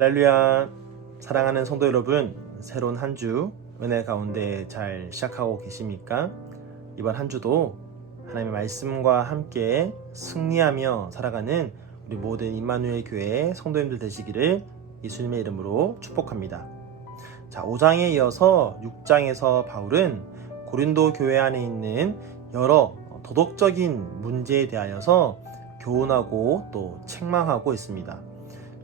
할렐루야. 사랑하는 성도 여러분, 새로운 한 주 은혜 가운데 잘 시작하고 계십니까? 이번 한 주도 하나님의 말씀과 함께 승리하며 살아가는 우리 모든 임마누엘 교회 성도님들 되시기를 예수님의 이름으로 축복합니다. 자, 5장에 이어서 6장에서 바울은 고린도 교회 안에 있는 여러 도덕적인 문제에 대하여서 교훈하고 또 책망하고 있습니다.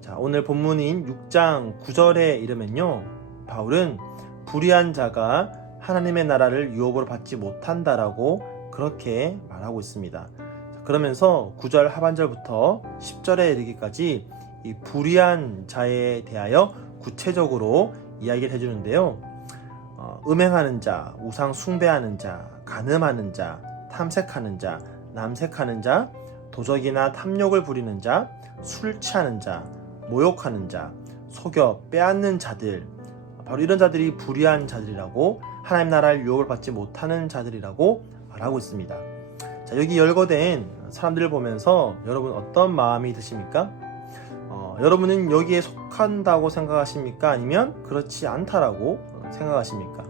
자, 오늘 본문인 6장 9절에 이르면요, 바울은 불의한 자가 하나님의 나라를 유업으로 받지 못한다라고 그렇게 말하고 있습니다. 그러면서 9절 하반절부터 10절에 이르기까지 이 불의한 자에 대하여 구체적으로 이야기를 해주는데요. 음행하는 자, 우상 숭배하는 자, 간음하는 자, 탐색하는 자, 남색하는 자, 도적이나 탐욕을 부리는 자, 술 취하는 자, 모욕하는 자, 속여 빼앗는 자들, 바로 이런 자들이 불의한 자들이라고, 하나님 나라를 유업을 받지 못하는 자들이라고 말하고 있습니다. 자, 여기 열거된 사람들을 보면서 여러분 어떤 마음이 드십니까? 여러분은 여기에 속한다고 생각하십니까? 아니면 그렇지 않다라고 생각하십니까?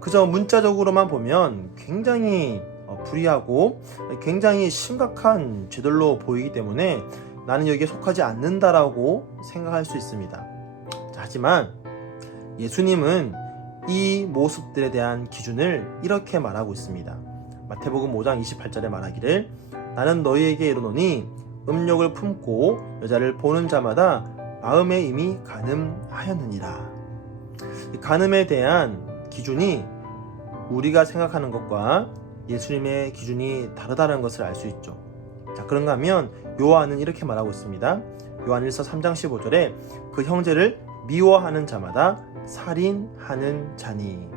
그저 문자적으로만 보면 굉장히 불의하고 굉장히 심각한 죄들로 보이기 때문에 나는 여기에 속하지 않는다라고 생각할 수 있습니다. 자, 하지만 예수님은 이 모습들에 대한 기준을 이렇게 말하고 있습니다. 마태복음 5장 28절에 말하기를, 나는 너희에게 이르노니 음욕을 품고 여자를 보는 자마다 마음에 이미 간음하였느니라. 간음에 대한 기준이 우리가 생각하는 것과 예수님의 기준이 다르다는 것을 알 수 있죠. 자, 그런가 하면 요한은 이렇게 말하고 있습니다. 요한 1서 3장 15절에 그 형제를 미워하는 자마다 살인하는 자니.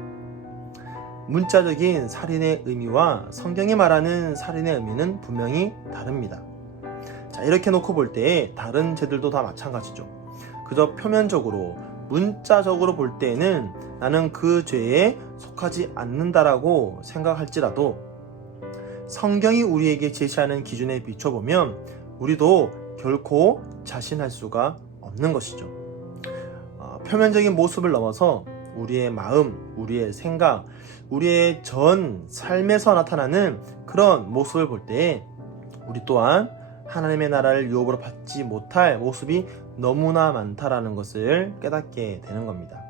문자적인 살인의 의미와 성경이 말하는 살인의 의미는 분명히 다릅니다. 자, 이렇게 놓고 볼 때 다른 죄들도 다 마찬가지죠. 그저 표면적으로 문자적으로 볼 때에는 나는 그 죄에 속하지 않는다라고 생각할지라도 성경이 우리에게 제시하는 기준에 비춰보면 우리도 결코 자신할 수가 없는 것이죠. 표면적인 모습을 넘어서 우리의 마음, 우리의 생각, 우리의 전 삶에서 나타나는 그런 모습을 볼 때 우리 또한 하나님의 나라를 유업으로 받지 못할 모습이 너무나 많다라는 것을 깨닫게 되는 겁니다.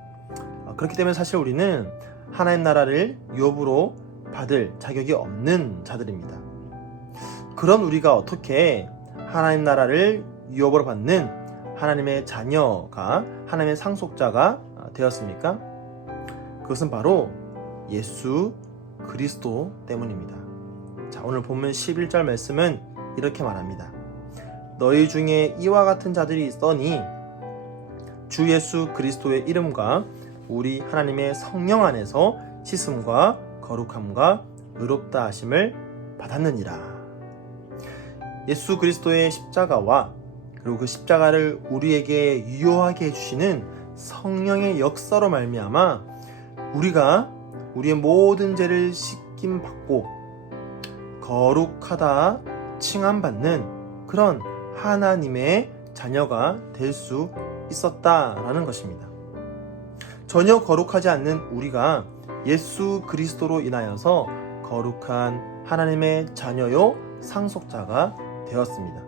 그렇기 때문에 사실 우리는 하나님 나라를 유업으로 받을 자격이 없는 자들입니다. 그런 우리가 어떻게 하나님 나라를 유업으로 받는 하나님의 자녀가, 하나님의 상속자가 되었습니까? 그것은 바로 예수 그리스도 때문입니다. 자, 오늘 본문 11절 말씀은 이렇게 말합니다. 너희 중에 이와 같은 자들이 있더니 주 예수 그리스도의 이름과 우리 하나님의 성령 안에서 씻음과 거룩함과 의롭다 하심을 받았느니라. 예수 그리스도의 십자가와 그리고 그 십자가를 우리에게 유효하게 해주시는 성령의 역사로 말미암아 우리가 우리의 모든 죄를 씻김 받고 거룩하다 칭함받는 그런 하나님의 자녀가 될 수 있었다라는 것입니다. 전혀 거룩하지 않는 우리가 예수 그리스도로 인하여서 거룩한 하나님의 자녀요 상속자가 되었습니다.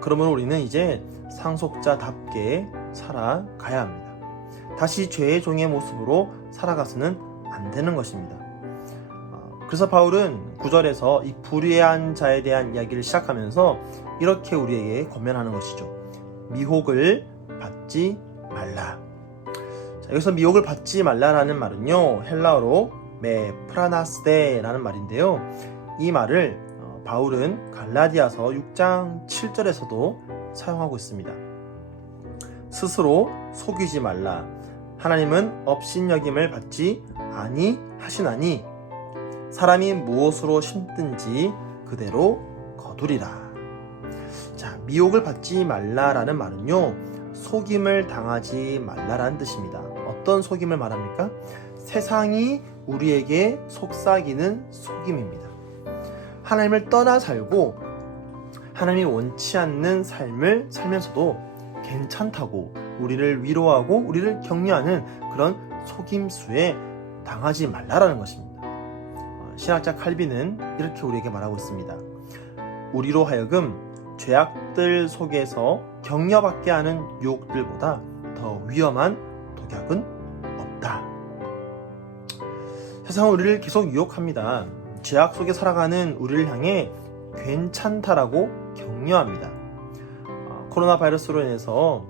그러면 우리는 이제 상속자답게 살아가야 합니다. 다시 죄의 종의 모습으로 살아가서는 안 되는 것입니다. 그래서 바울은 9절에서 이 불의한 자에 대한 이야기를 시작하면서 이렇게 우리에게 권면하는 것이죠. 미혹을 받지 말라. 자, 여기서 미혹을 받지 말라라는 말은요, 헬라어로 프라나스데라는 말인데요. 이 말을 바울은 갈라디아서 6장 7절에서도 사용하고 있습니다. 스스로 속이지 말라. 하나님은 업신여김을 받지 아니하시나니 사람이 무엇으로 심든지 그대로 거두리라. 자, 미혹을 받지 말라라는 말은요, 속임을 당하지 말라라는 뜻입니다. 어떤 속임을 말합니까? 세상이 우리에게 속삭이는 속임입니다. 하나님을 떠나 살고 하나님이 원치 않는 삶을 살면서도 괜찮다고 우리를 위로하고 우리를 격려하는 그런 속임수에 당하지 말라라는 것입니다. 신학자 칼빈은 이렇게 우리에게 말하고 있습니다. 우리로 하여금 죄악들 속에서 격려받게 하는 유혹들보다 더 위험한 독약은 없다. 세상은 우리를 계속 유혹합니다. 죄악 속에 살아가는 우리를 향해 괜찮다라고 격려합니다. 코로나 바이러스로 인해서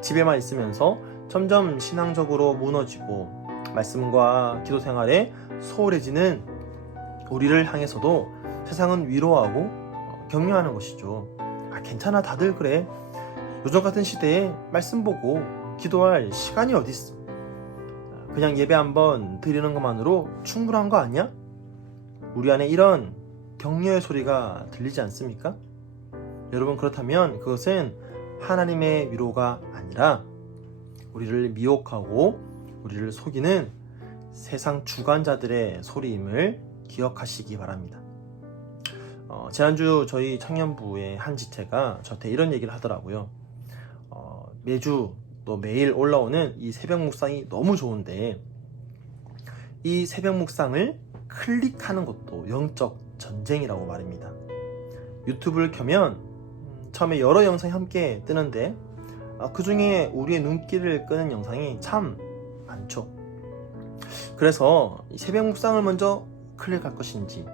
집에만 있으면서 점점 신앙적으로 무너지고 말씀과 기도 생활에 소홀해지는 우리를 향해서도 세상은 위로하고 격려하는 것이죠. 괜찮아, 다들 그래. 요즘 같은 시대에 말씀 보고 기도할 시간이 어디 있어? 그냥 예배 한번 드리는 것만으로 충분한 거 아니야? 우리 안에 이런 격려의 소리가 들리지 않습니까? 여러분, 그렇다면 그것은 하나님의 위로가 아니라 우리를 미혹하고 우리를 속이는 세상 주관자들의 소리임을 기억하시기 바랍니다. 지난주 저희 청년부의 한 지체가 저한테 이런 얘기를 하더라고요. 매주 또 매일 올라오는 이 새벽 묵상이 너무 좋은데 이 새벽 묵상을 클릭하는 것도 영적 전쟁이라고 말입니다. 유튜브를 켜면 처음에 여러 영상이 함께 뜨는데 그 중에 우리의 눈길을 끄는 영상이 참 많죠. 그래서 이 새벽 묵상을 먼저 클릭할 것인지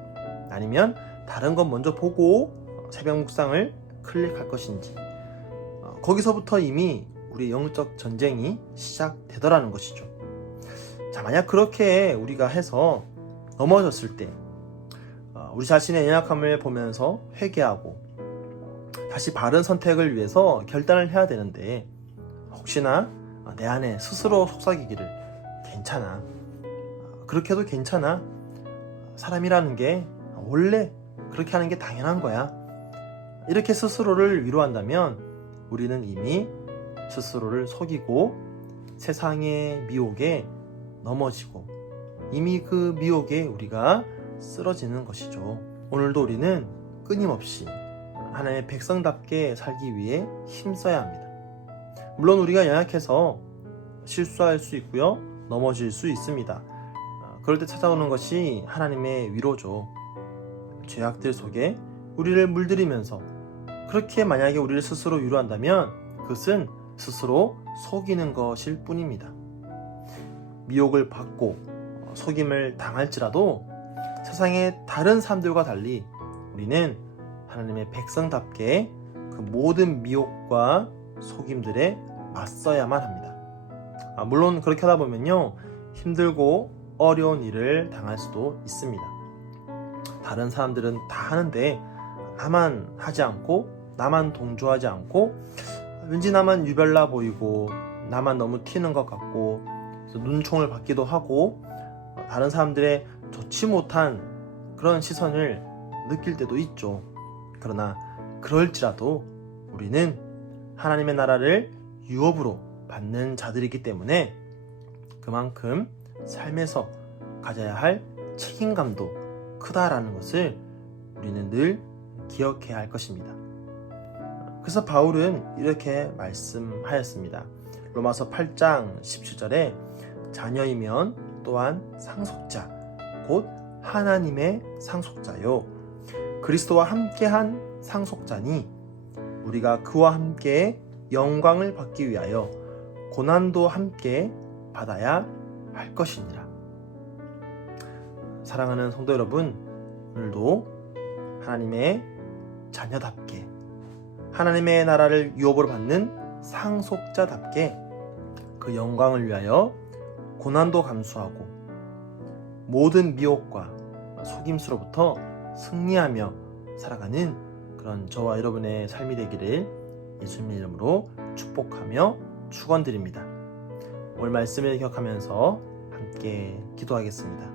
아니면 다른 것 먼저 보고 새벽 묵상을 클릭할 것인지 거기서부터 이미 우리의 영적 전쟁이 시작되더라는 것이죠. 자, 만약 그렇게 우리가 해서 넘어졌을 때 우리 자신의 연약함을 보면서 회개하고 다시 바른 선택을 위해서 결단을 해야 되는데 혹시나 내 안에 스스로 속삭이기를 괜찮아, 그렇게 해도 괜찮아, 사람이라는 게 원래 그렇게 하는 게 당연한 거야, 이렇게 스스로를 위로한다면 우리는 이미 스스로를 속이고 세상의 미혹에 넘어지고 이미 그 미혹에 우리가 쓰러지는 것이죠. 오늘도 우리는 끊임없이 하나님의 백성답게 살기 위해 힘써야 합니다. 물론 우리가 연약해서 실수할 수 있고요, 넘어질 수 있습니다. 그럴 때 찾아오는 것이 하나님의 위로죠. 죄악들 속에 우리를 물들이면서 그렇게 만약에 우리를 스스로 위로한다면 그것은 스스로 속이는 것일 뿐입니다. 미혹을 받고 속임을 당할지라도 세상의 다른 사람들과 달리 우리는 하나님의 백성답게 그 모든 미혹과 속임들에 맞서야만 합니다. 물론 그렇게 하다 보면요, 힘들고 어려운 일을 당할 수도 있습니다. 다른 사람들은 다 하는데 나만 하지 않고 나만 동조하지 않고 왠지 나만 유별나 보이고 나만 너무 튀는 것 같고 눈총을 받기도 하고 다른 사람들의 좋지 못한 그런 시선을 느낄 때도 있죠. 그러나 그럴지라도 우리는 하나님의 나라를 유업으로 받는 자들이기 때문에 그만큼 삶에서 가져야 할 책임감도 크다라는 것을 우리는 늘 기억해야 할 것입니다. 그래서 바울은 이렇게 말씀하였습니다. 로마서 8장 17절에 자녀이면 또한 상속자 곧 하나님의 상속자요 그리스도와 함께한 상속자니 우리가 그와 함께 영광을 받기 위하여 고난도 함께 받아야 할 것이니라. 사랑하는 성도 여러분, 오늘도 하나님의 자녀답게 하나님의 나라를 유업으로 받는 상속자답게 그 영광을 위하여 고난도 감수하고 모든 미혹과 속임수로부터 승리하며 살아가는 그런 저와 여러분의 삶이 되기를 예수님의 이름으로 축복하며 축원드립니다. 오늘 말씀을 기억하면서 함께 기도하겠습니다.